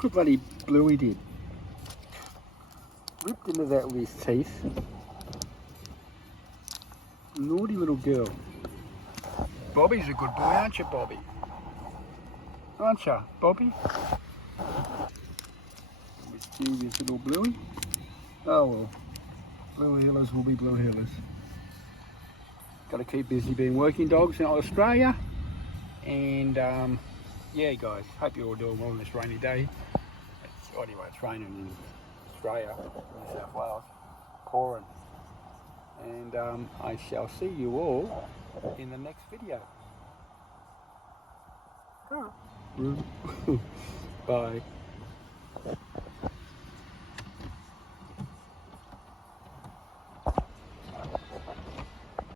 Look what bloody Bluey did. Ripped into that with his teeth. Naughty little girl. Bobby's a good boy, aren't you, Bobby? Aren't you, Bobby? Mischievous little Bluey. Oh well. Blue heelers will be blue heelers. Got to keep busy being working dogs in Australia. And yeah, guys, hope you're all doing well on this rainy day. Anyway, it's raining in Australia, New South Wales, pouring. And I shall see you all in the next video. Bye.